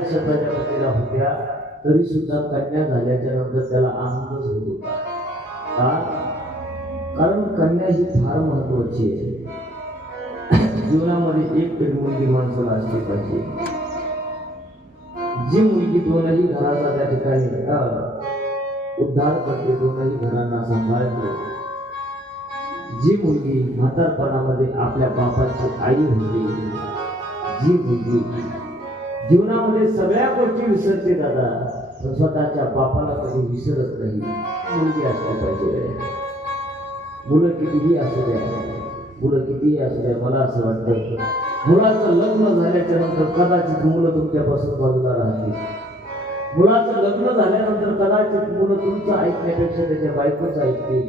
स्वतःच्या होत्या तरी सुद्धा कन्या झाल्याच्यानंतर त्याला आनंदच होत होता. का? कारण कन्या ही फार महत्वाची आहे. जीवनामध्ये एक तरी मुलगी माणसाला असली पाहिजे. जी मुलगी दोनही घराचा त्या ठिकाणी उद्धार करते दोनही घरांना सांभाळते. जी मुलगी म्हातारपणामध्ये आपल्या बापाची आई होती जी मुलगी जीवनामध्ये सगळ्या गोष्टी विसरते दादा पण स्वतःच्या बापाला कधी विसरत नाही. मुलगी असली पाहिजे. मुलं कितीही असू द्या मुलं कितीही असू द्या मला असं वाटतं मुलाचं लग्न झाल्याच्यानंतर कदाचित मुलं तुमच्यापासून बाजूला राहतील मुलाचं लग्न झाल्यानंतर कदाचित मुलं तुमचं ऐकण्यापेक्षा त्याच्या बायकोच ऐकतील.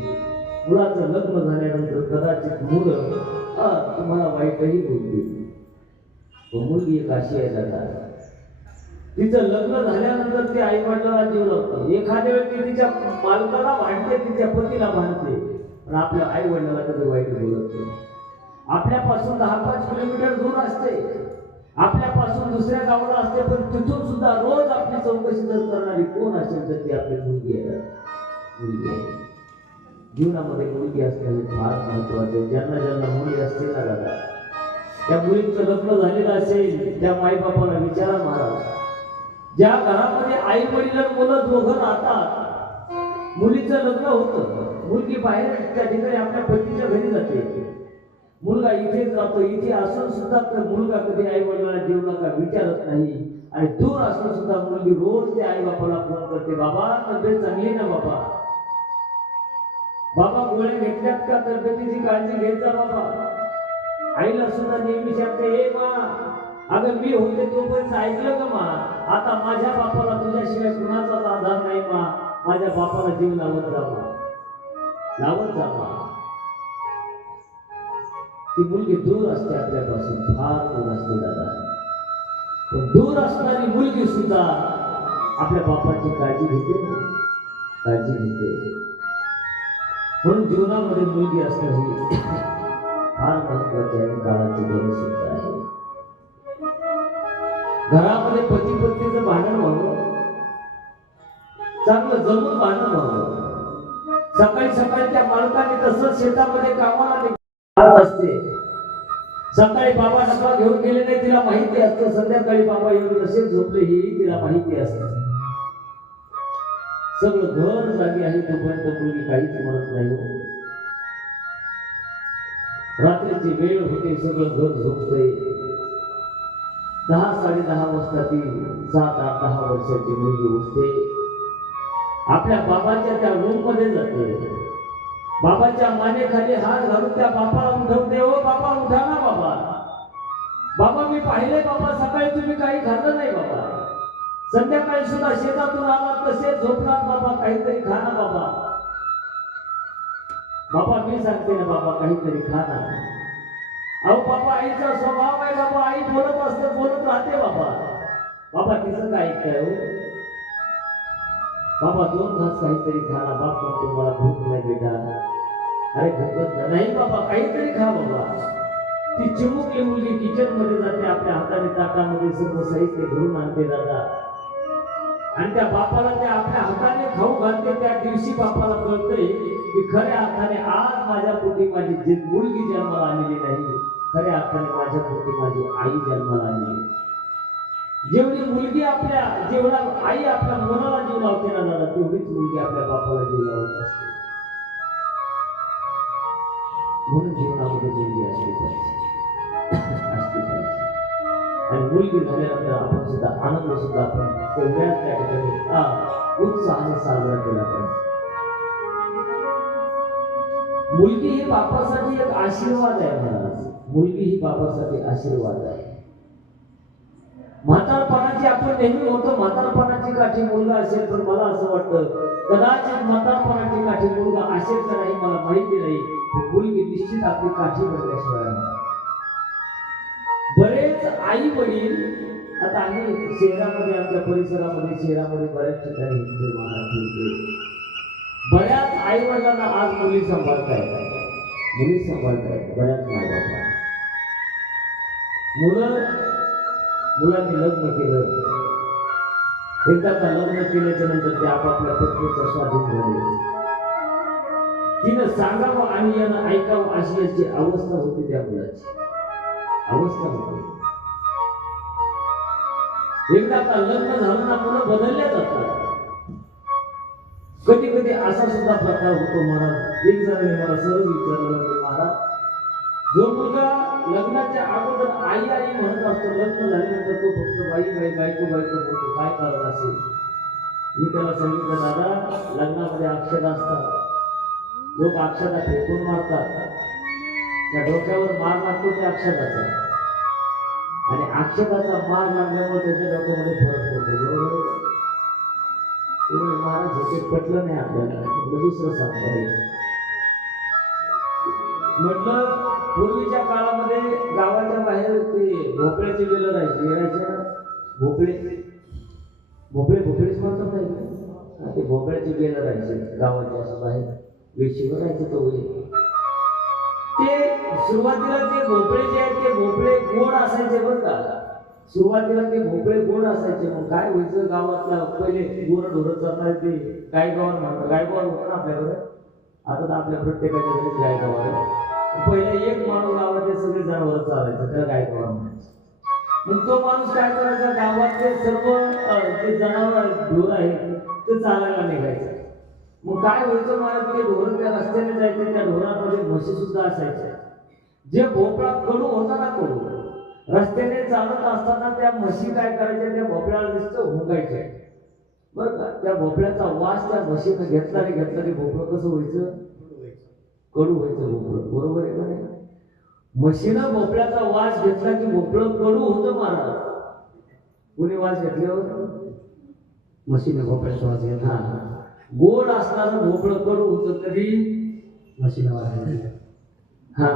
मुलाचं लग्न झाल्यानंतर कदाचित मुलं तुम्हाला वाईटही बोलतील. मुलगी एक अशी आहे तिचं लग्न झाल्यानंतर ती आई वडिलांना जीव एखाद्या वेळी तिच्या मालकाला भांडते तिच्या पतीला भांडते पण आपल्या आई वडिलांना कधी वाईट बोलत नाही आपल्यापासून दहा पाच किलोमीटर दूर असते. आपल्यापासून दुसऱ्या गावाला असते पण तिथून सुद्धा रोज आपली चौकशी जर करणारी कोण असेल तर ती आपली मुलगी आहे. मुलगी आहे. जीवनामध्ये मुलगी असणं फार महत्वाचं ज्यांना ज्यांना मुली असतील ना दादा त्या मुलीचं लग्न झालेलं असेल त्या माईबापाला विचारा महाराज. ज्या घरामध्ये आई वडील मुलं दोघं राहतात मुलीचं लग्न होतं. मुलगी बाहेर त्या ठिकाणी आपल्या पतीच्या घरी जाते. मुलगा इथे जातो इथे असून सुद्धा तर मुलगा कधी आई वडिलांना देऊ नका विचारत नाही. आणि दूर असून सुद्धा मुलगी रोज त्या आई बापाला फोन करते बाबा तब्येत चांगली ना बाबा? बाबा गोळ्या घेतल्यात का? तब्येतीची काळजी घेत जा बाबा. आईला सुद्धा नेहमी सांगते हे मा अगं मी होते तोपर्यंत ऐकलं का मा? आता माझ्या बापाला तुझ्याशिवाय कुणाचाच आधार नाही मा. माझ्या बापाला जीव लावत जावा लावत जा मा. ती मुलगी दूर असते आपल्यापासून फार दूर असते दादा. पण दूर असणारी मुलगी सुद्धा आपल्या बापाची काळजी घेते ना. काळजी घेते. म्हणून जीवनामध्ये मुलगी असणं ही फार महत्वाची आणि काळाची गरज सुद्धा आहे. घरामध्ये पती पत्नीचं भांडण व्हावं. चांगलं जमून भांडण व्हावं. सकाळी सकाळी त्या मालकाने तसंच शेतामध्ये कामाला असते. सकाळी बाबा डबा घेऊन गेले नाही तिला माहिती असतं. संध्याकाळी बाबा येऊन कसे झोपले हे तिला माहिती असतं. सगळं घर जागी आहे तोपर्यंत मुलगी काहीच म्हणत नाही हो. रात्रीची वेळ होते सगळं घर झोपते दहा साडे दहा वाजता ती सात आठ दहा वर्षाची मुलगी उठते. आपल्या बाबाच्या त्या रूममध्ये जाते. बाबाच्या मानेखाली हात घालून त्या बापाला उठवते हो बाबा उठा ना बाबा. बाबा मी पाहिले बाबा सकाळी तुम्ही काही खाल्लं नाही बाबा. संध्याकाळी सुद्धा शेतातून आलात तसे झोपणार बाबा काहीतरी खा ना बाबा. बाबा मी सांगते ना बाबा काहीतरी खा ना. अहो बाबा आईचा स्वभाव आहे बाबा आई बोलत असत बोलत राहते बाबा. बाबा तिचं काय ऐकताय हो? बाबा दोन घास काहीतरी खा ना बाप म्हणतो मला भूक नाही बेटा अरे भूकच नाही. बाबा काहीतरी खा बाबा. ती चिमुकली मुलगी किचनमध्ये जाते आपल्या हाताने ताटामध्ये सर्व साहित्य घेऊन आणते दादा. आणि त्या बापाला त्या आपल्या हाताने खाऊ घालते त्या दिवशी बापाला कळतंय खऱ्या अर्थाने आज माझ्या पोटी माझी जी मुलगी जन्माला आलेली नाही खऱ्या अर्थाने माझ्या पोटी माझी आई जन्माला आलेली जेवढी मुलगी आपल्या जेवढा आई आपल्या मनाला जीव लावते ना दादा तेवढीच मुलगी आपल्या बापाला जीव लावत असते. म्हणून जीवनामध्ये मुलगी असली पाहिजे. असली पाहिजे. आणि मुलगी झाल्यानंतर आपण सुद्धा आनंद सुद्धा आपण तेवढ्याच त्या ठिकाणी उत्साहाने साजरा केला पाहिजे. मुलगी ही बापासाठी एक आशीर्वाद आहे महाराज मुलगी ही बापासाठी आशीर्वाद आहे. म्हातारपणाची आपण नेहमी होतो म्हातारपणाची काठी मुलगा असेल तर मला असं वाटतं कदाचित म्हातारपणाची काठी मुलगा असेल तर नाही मला माहिती नाही मुलगी निश्चित आपली काठी भरल्याशिवाय बरेच आई वडील आता आम्ही शहरामध्ये आमच्या परिसरामध्ये शहरामध्ये बऱ्याच ठिकाणी हिंदू महाराष्ट्र बऱ्याच आई वडिलांना आज मुली सांभाळतायत मुली सांभाळतायत बऱ्याच मायबापांना. मुलं मुलांनी लग्न केलं. एकदा का लग्न केल्याच्यानंतर ते आपापल्या पत्नीचा स्वाधीन झाले. तिनं सांगावं आणि यानं ऐकावं अशी याची अवस्था होती त्या मुलाची. अवस्था होती. एकदा का लग्न झालं ना मुलं बदलल्या जातात कधी कधी असा सुद्धा प्रकार होतो महाराज. एक जणांनी मला सहज विचारलं की महाराज जो मुलगा लग्नाच्या अगोदर आई आई म्हणत असतो लग्न झाल्यानंतर तो फक्त बाई बाई बायको बायको म्हणतो काय कारण असेल? मी त्याला सांगितलं दादा लग्नामध्ये अक्षता असतात. लोक अक्षता फेकून मारतात. त्या डोक्यावर मार लागतो त्या अक्षताचा आणि अक्षताचा मार लागल्यामुळे त्याच्या डोक्यामध्ये फरक पडतो. बरोबर? ते महाराज हे पटलं नाही आपल्याला. दुसरं सांगता म्हटलं पूर्वीच्या काळामध्ये गावाच्या बाहेर ते भोपळ्याचे वेल राहायचे. भोपळे. भोपळे भोपळेच म्हणतात नाही ते भोपळ्याचे वेल राहायचे गावाच्या असं बाहेर. वेशीवर राहायचे तो वेल. ते सुरुवातीला ते भोपळे जे आहेत ते भोपळे गोड असायचे बरं का. सुरुवातीला ते भोपळे गोड असायचे मग काय व्हायचं गावातला पहिले गोर ढोरं चालणार ते गायगावर म्हणतात. गायगावर होतं ना आपल्याकडे आता तर आपल्या प्रत्येकाच्या घरी गायगावर आहे. पहिले एक माणूस गावात ते सगळे जनावर चालायचं त्याला गायगावर म्हणायचं. मग तो माणूस काय करायचा? गावातले सर्व जे जनावर ढोर आहेत ते चालायला निघायचं. मग काय व्हायचं? मला ते ढोर त्या रस्त्याने जायचे त्या ढोरामध्ये म्हशी सुद्धा असायच्या. जे भोपळा कडू होता ना कडू रस्त्याने चालत असताना त्या म्हशी काय करायच्या? त्या भोपळ्याला नुसतं हुंगायच्या बरं का? त्या भोपळ्याचा वास त्या म्हशीनं घेतला रे घेतला रे भोपळं कसं व्हायचं? कडू व्हायचं भोपळं. बरोबर आहे का नाही? म्हशीनं भोपळ्याचा वास घेतला की भोपळं कडू होतं महाराज कुणी वास घेतल्यावर? म्हशीने भोपळ्याचा वास घेतला. हा. गोड असणारं भोपळं कडू होतं कधी? म्हशीने वास घेतला. हा.